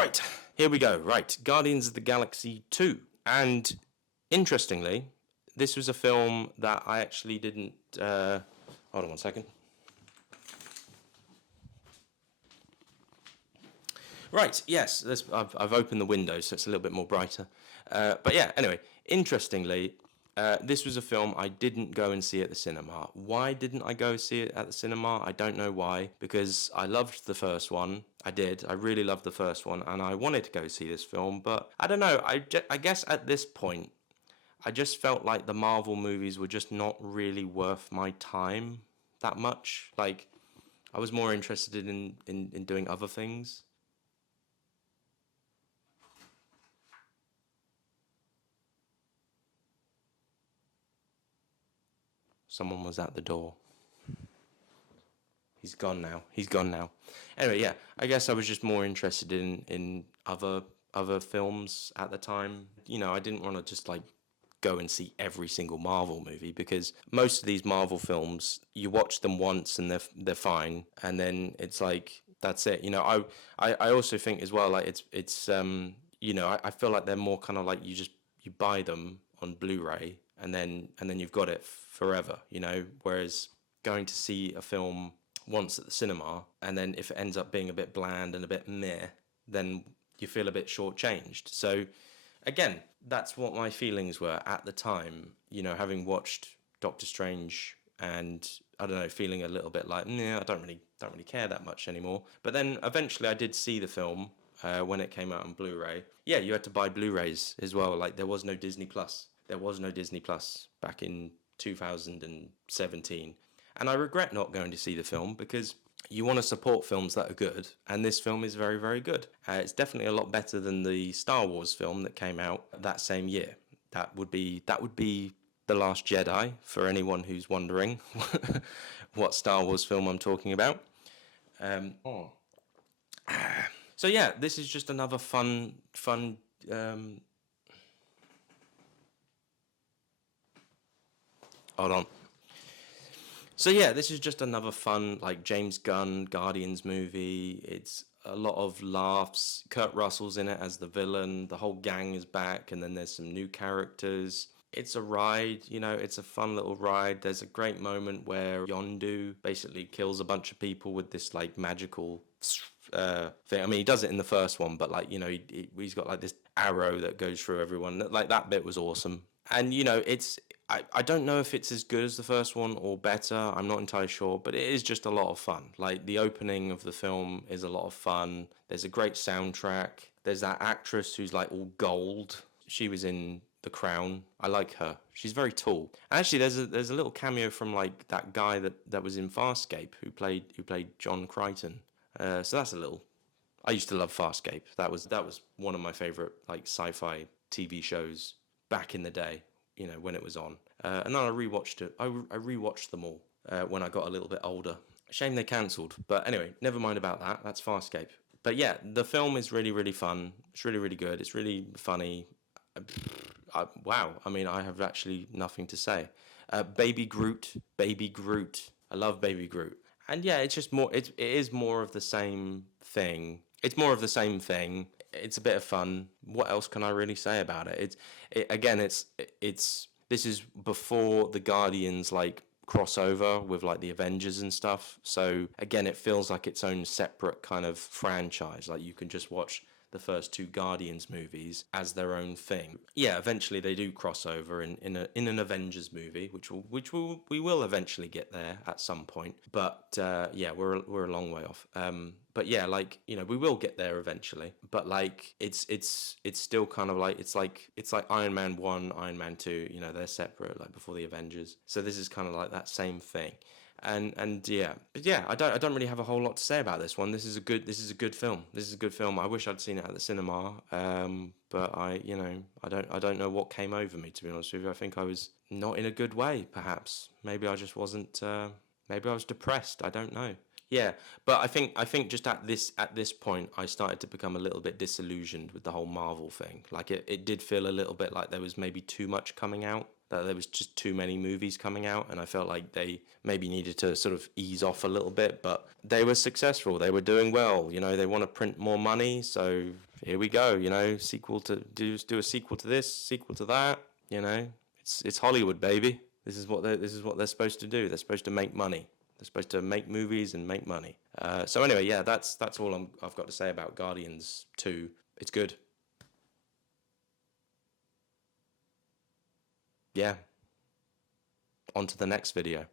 Right, here we go. Right, Guardians of the Galaxy 2. And interestingly, this was a film that I actually didn't. Hold on one second. Right, yes, I've opened the window so it's a little bit more brighter. But yeah, anyway, interestingly, this was a film I didn't go and see at the cinema. Why didn't I go see it at the cinema? I don't know why, because I loved the first one. I did. I really loved the first one, and I wanted to go see this film, but I don't know. I guess at this point, I just felt like the Marvel movies were just not really worth my time that much. Like, I was more interested in doing other things. Someone was at the door. He's gone now. He's gone now. Anyway, yeah, I guess I was just more interested in other films at the time. You know, I didn't want to just like go and see every single Marvel movie because most of these Marvel films you watch them once and they're fine, and then it's like that's it. You know, I also think as well like it's you know I feel like they're more kind of like you buy them on Blu-ray and then you've got it forever. You know, whereas going to see a film once at the cinema and then if it ends up being a bit bland and a bit meh, then you feel a bit shortchanged. So again, that's what my feelings were at the time. You know, having watched Doctor Strange and I don't know, feeling a little bit like, yeah, I don't really care that much anymore. But then eventually, I did see the film when it came out on Blu-ray. Yeah, you had to buy Blu-rays as well. Like there was no Disney Plus. There was no Disney Plus back in 2017, and I regret not going to see the film because you want to support films that are good, and this film is very, very good. It's definitely a lot better than the Star Wars film that came out that same year. That would be The Last Jedi for anyone who's wondering what Star Wars film I'm talking about. Oh. So yeah, this is just another fun. Hold on. So yeah, this is just another fun like James Gunn Guardians movie. It's a lot of laughs. Kurt Russell's in it as the villain. The whole gang is back, and then there's some new characters. It's a ride, you know, it's a fun little ride. There's a great moment where Yondu basically kills a bunch of people with this like magical thing. I mean, he does it in the first one, but like, you know, he's got like this arrow that goes through everyone. Like that bit was awesome. And, you know, I don't know if it's as good as the first one or better. I'm not entirely sure, but it is just a lot of fun. Like the opening of the film is a lot of fun. There's a great soundtrack. There's that actress who's like all gold. She was in The Crown. I like her. She's very tall. Actually, there's a little cameo from like that guy that was in Farscape who played John Crichton. So that's a little. I used to love Farscape. That was one of my favorite like sci-fi TV shows back in the day. You know when it was on, and then I rewatched it. I rewatched them all when I got a little bit older. Shame they cancelled, but anyway, never mind about that. That's Farscape. But yeah, the film is really really fun. It's really really good. It's really funny. Wow. I mean, I have actually nothing to say. Baby Groot, Baby Groot. I love Baby Groot. And yeah, it's just more. It is more of the same thing. It's more of the same thing. It's a bit of fun. What else can I really say about it? Again, it's this is before the Guardians like crossover with like the Avengers and stuff. So again, it feels like its own separate kind of franchise. Like you can just watch the first two Guardians movies as their own thing. Yeah, eventually they do cross over in an Avengers movie, we will eventually get there at some point. But yeah, we're a long way off. But yeah, like you know, we will get there eventually. But like, it's still kind of like it's like Iron Man 1, Iron Man 2. You know, they're separate, like before the Avengers. So this is kind of like that same thing. And yeah, but yeah, I don't really have a whole lot to say about this one. This is a good film. This is a good film. I wish I'd seen it at the cinema, but I don't know what came over me, to be honest with you. I think I was not in a good way. Perhaps maybe I just wasn't. Maybe I was depressed. I don't know. Yeah, but I think just at this point, I started to become a little bit disillusioned with the whole Marvel thing. Like it did feel a little bit like there was maybe too much coming out, that there was just too many movies coming out, and I felt like they maybe needed to sort of ease off a little bit. But they were successful. They were doing well. You know, they want to print more money, so here we go. You know, sequel to do a sequel to this, sequel to that. You know, it's Hollywood, baby. This is what they're supposed to do. They're supposed to make money. They're supposed to make movies and make money. So anyway, yeah, that's all I've got to say about Guardians 2. It's good. Yeah. On to the next video.